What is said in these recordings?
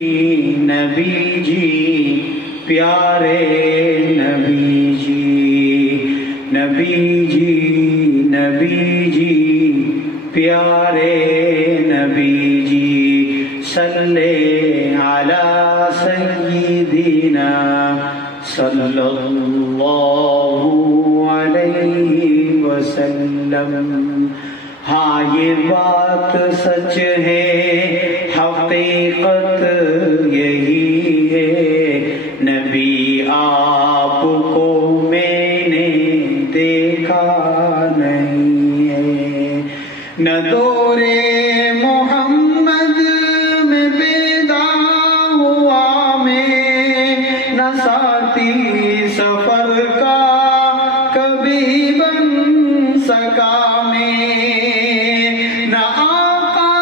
نبی جی پیارے نبی جی، نبی جی نبی جی پیارے نبی جی، صلی علی سیدنا صلی اللہ علیہ وسلم۔ ہاں یہ بات سچ ہے، حقیقت یہی ہے، نبی آپ کو میں نے دیکھا نہیں ہے، نہ دور محمد میں پیدا ہوا میں، نہ ساتھی سفر کا کبھی بن سکا میں، نہ آقا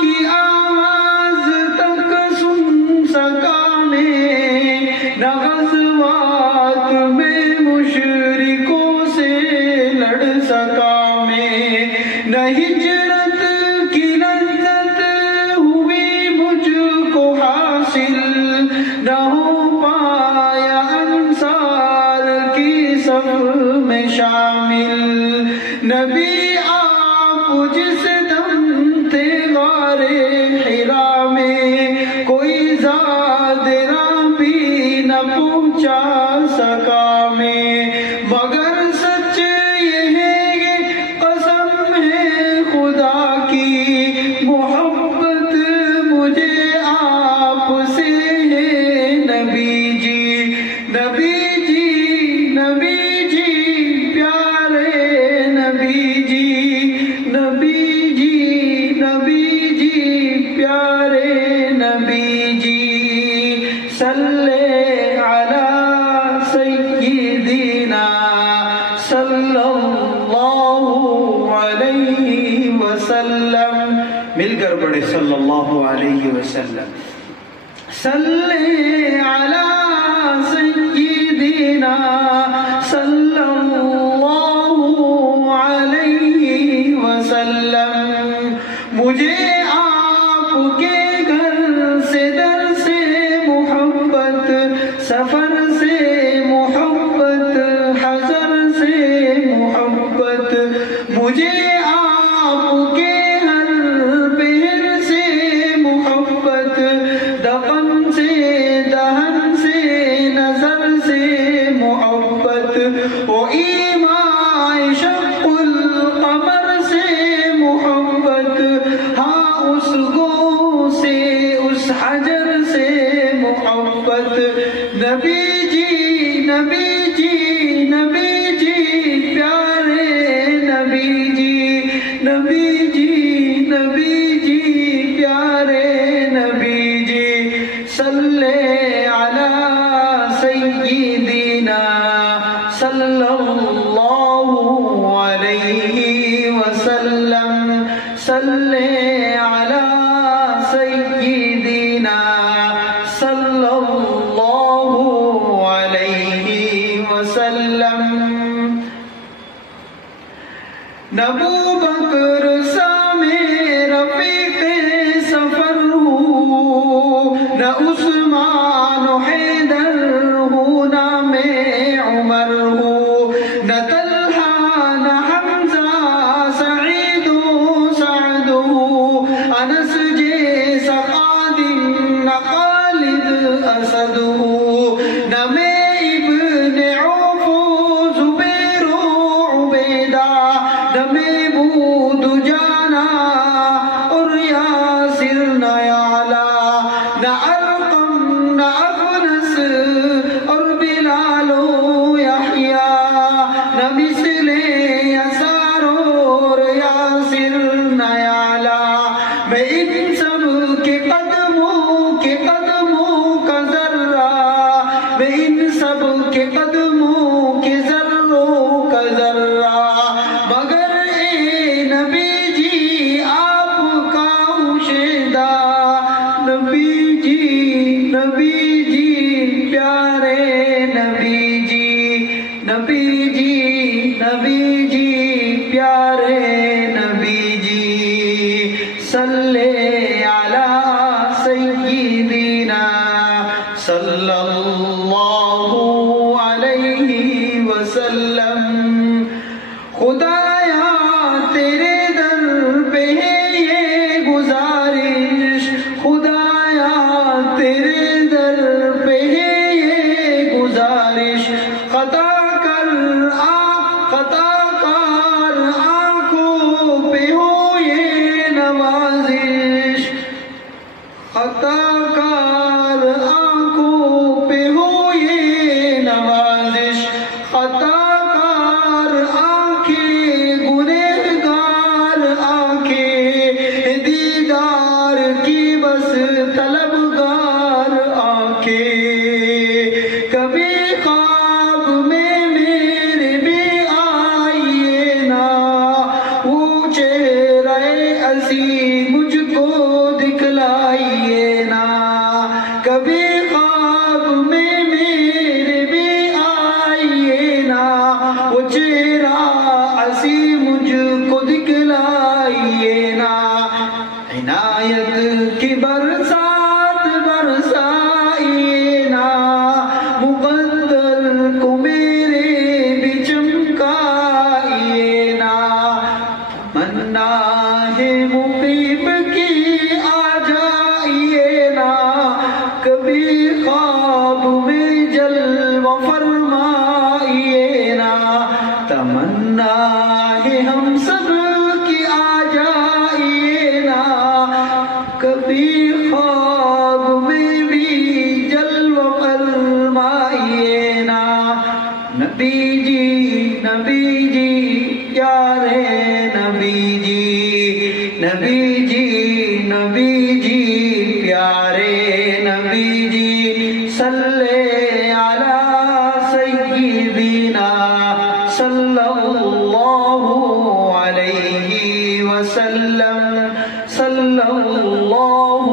کی آواز تک سن سکا میں، نہ غزوات میں مشرکوں سے لڑ سکا میں، نہ ہجرت کی لذت ہوئی مجھ کو حاصل، نہ ہو پایا انصار کی صف میں شامل، نبی آپ جس دم تھے غار حرا میں، کوئی زاد راہ بھی نہ پہنچا سکا میں، مگر سچ یہ ہے یہ قسم ہے خدا کی، محبت مجھے آپ سے ہے نبی جی، نبی جی نبی جی پیارے نبی جی، نبی جی نبی جی پیارے نبی جی، صلی علی سیدنا صلی اللہ علیہ وسلم۔ مل کر پڑھے صلی اللہ علیہ وسلم، صلی علی سیدنا صلی اللہ علیہ وسلم۔ مجھے آپ کے گھر سے در سے محبت، سفر سے محبت، حضر سے محبت، مجھے آپ کے ہر پہر سے محبت، دفن سے دہن سے نظر سے محبت، وہ ایمان شق القمر سے محبت، ہاں اس گو سے اس حجر سے محبت، نبی جی نبی جی نبی جی پیارے نبی جی، نبی جی نبی جی پیارے نبی جی، صلی علی سیدنا صلی اللہ علیہ وسلم، صلی علی سیدنا صلی اللہ علیہ وسلم۔ نہ ابو بکر سا میں رفیق سفر ہوں، نہ عثمان و حیدر ہوں، نہ میں عمر ہوں، نہ طلحہ نہ حمزہ سعید و سعد ہوں، انس جیسا خادم نہ خالد اسد ہوں، نہ میں ابن عوف و زبیر و عبیدہ، نہ میں بود جانا اور یاسر نہ یعلا، نہ ارقم نہ افنس اور بلال و یحییٰ، نہ مثل یسار اور یاسر نہ یعلا، میں ان سب کے قدموں کا ذرہ، میں ان سب کے قدموں کے ذروں کا ذرہ، مگر اے نبی جی آپ کا ہوشیدہ، نبی جی پیارے نبی جی، نبی جی پیارے نبی جی، صلی علی سیدنا صلی اللہ علیہ وسلم. خدایا تیرے در پہ ہے یہ گزارش، خدایا تیرے در پہ ہے یہ گزارش، خطا کار آنکھوں پہ ہو یہ نوازش، خطا کار آنکھوں پہ ہو یہ نوازش، خطا کار آنکھیں گنہگار آنکھیں، دیدار کی بس طلبگار آنکھیں. کبھی خواب میں میرے بھی آئیے نا، وہ چہرہ عظیم مجھ کو دکھلائیے نا. کبھی خواب میں میرے بھی آئیے نا، وہ چہرہ عظیم مجھ کو دکھلائیے نا. عنایت کی برسات برسائیے نا، مقدر کو میرے بھی چمکائیے نا. تمنا ہے مقیم کی آ جائیے نا، کبھی خواب میں جلوہ فرمائیے نا. تمنا ہے ہم سب کی آ جائیے نا، کبھی خواب میں بھی جلوہ فرمائیے نا. نبی جی پیارے نبی جی، نبی جی پیارے نبی جی، صلی علی سیدنا صلی اللہ علیہ وسلم، صلی اللہ